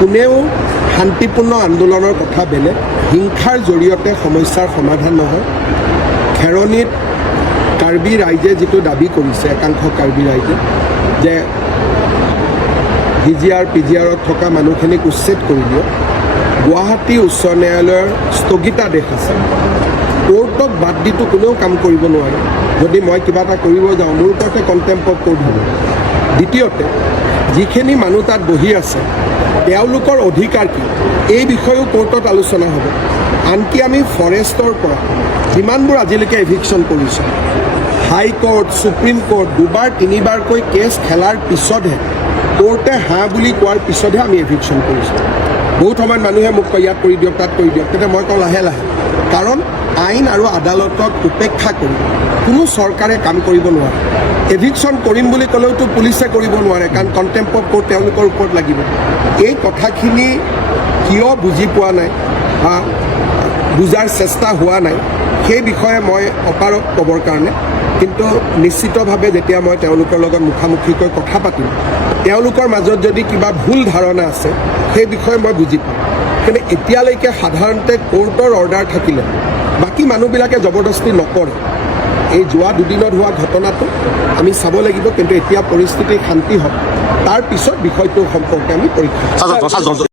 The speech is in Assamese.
কোনেও শান্তিপূৰ্ণ আন্দোলনৰ কথা বেলেগ, হিংসাৰ জৰিয়তে সমস্যাৰ সমাধান নহয়। খেৰণীত কাৰ্বি ৰাইজে যিটো দাবী কৰিছে, একাংশ কাৰ্বি ৰাইজে যে VGR PGRত থকা মানুহখিনিক উচ্ছেদ কৰি দিয়ক। গুৱাহাটী উচ্চ ন্যায়ালয়ৰ স্থগিতাদেশ আছে, কোৰ্টক বাদ দিটো কোনেও কাম কৰিব নোৱাৰে। যদি মই কিবা এটা কৰিব যাওঁ মোৰ ওপৰতে কণ্টেম্প অফ কোৰ্ট হ'ব। দ্বিতীয়তে যিখিনি মানুহ তাত বহি আছে তেওঁলোকৰ অধিকাৰ কি এই বিষয়েও কোৰ্টত আলোচনা হ'ব। আনকি আমি ফৰেষ্টৰ পৰা যিমানবোৰ আজিলৈকে এভিকশ্যন কৰিছোঁ, হাইকোৰ্ট সুপ্ৰিম কোৰ্ট দুবাৰ তিনিবাৰকৈ কেছ খেলাৰ পিছতহে কোৰ্টে হাঁ বুলি কোৱাৰ পিছতহে আমি এভিকশ্যন কৰিছোঁ। বহুত সময়ত মানুহে মোক কয় ইয়াত কৰি দিয়ক তাত কৰি দিয়ক, তেতিয়া মই কওঁ লাহে লাহে, কাৰণ আইন আৰু আদালতক উপেক্ষা কৰি কোনো চৰকাৰে কাম কৰিব নোৱাৰে। এভিকশ্যন কৰিম বুলি ক'লেওতো পুলিচে কৰিব নোৱাৰে, কাৰণ কণ্টেম্প অফ কোৰ্ট তেওঁলোকৰ ওপৰত লাগিব। এই কথাখিনি কিয় বুজি পোৱা নাই বা বুজাৰ চেষ্টা হোৱা নাই সেই বিষয়ে মই অপাৰক ক'বৰ কাৰণে, কিন্তু নিশ্চিতভাৱে যেতিয়া মই তেওঁলোকৰ লগত মুখামুখিকৈ কথা পাতিম তেওঁলোকৰ মাজত যদি কিবা ভুল ধাৰণা আছে সেই বিষয়ে মই বুজি পাম। কিন্তু এতিয়ালৈকে সাধাৰণতে কোৰ্টৰ অৰ্ডাৰ থাকিলে বাকী মানুহবিলাকে জবৰদস্তি নকৰে। এই যোৱা দুদিনত হোৱা ঘটনাটো আমি চাব লাগিব, কিন্তু এতিয়া পৰিস্থিতি শান্তি হওক তাৰ পিছত বিষয়টো সম্পৰ্কে আমি পৰীক্ষা